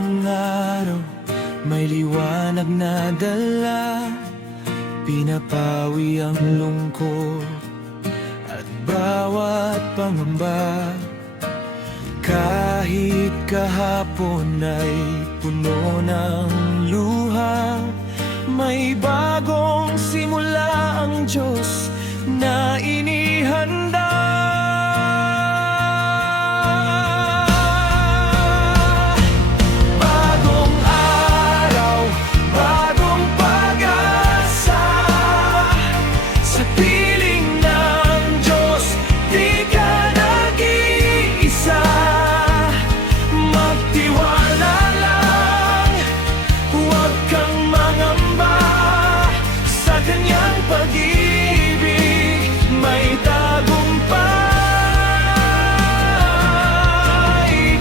ang araw, may liwanag na dala, pinapawi ang lungkot at bawat pangamba. Kahit kahapon ay puno ng luha, may bagong simula ang Diyos na inihanda. Bagong araw, bagong pag-asa, sa piling ng Diyos di ka nag-iisa. Magtiwala lang, huwag kang mangamba, sa Kanyang pag-ibig may tagumpay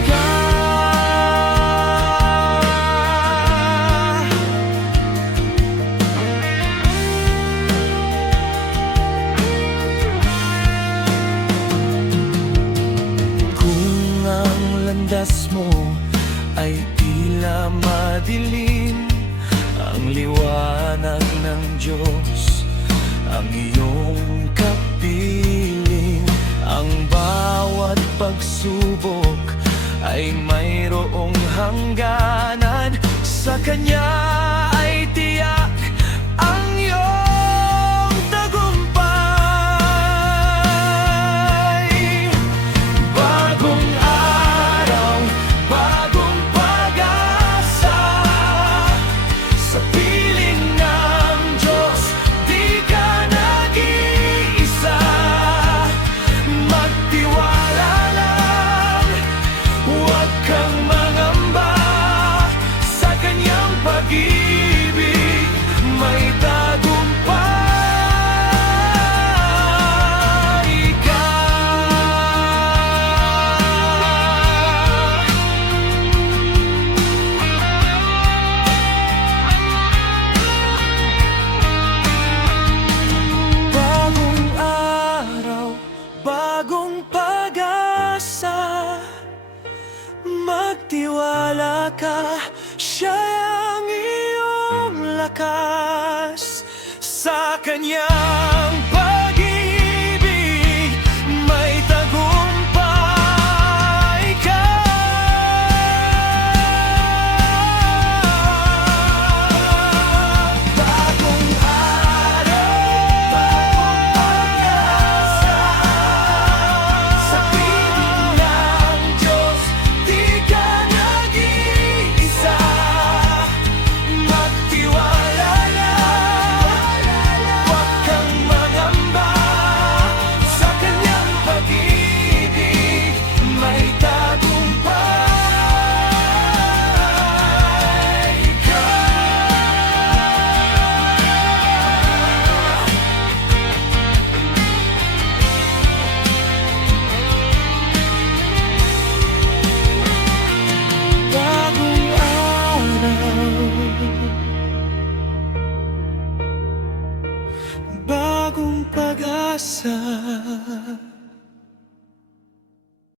ka. Kung ang landas mo ay tila madilim, ang liwanag ng Diyos ang iyong kapiling. Ang bawat pagsubok ay mayroong hangganan, sa Kanya ay tiyak ang iyong tagumpay. Bagong araw, bagong pag-asa, sa piling ng Diyos di ka nag-iisa. Magtiwala lang, huwag kang mangamba, sa Kanyang pag-ibig may tagumpay ka. Bagong araw, bagong pag-asa, magtiwala ka, Siya ang iyong lakas, sa Kanyang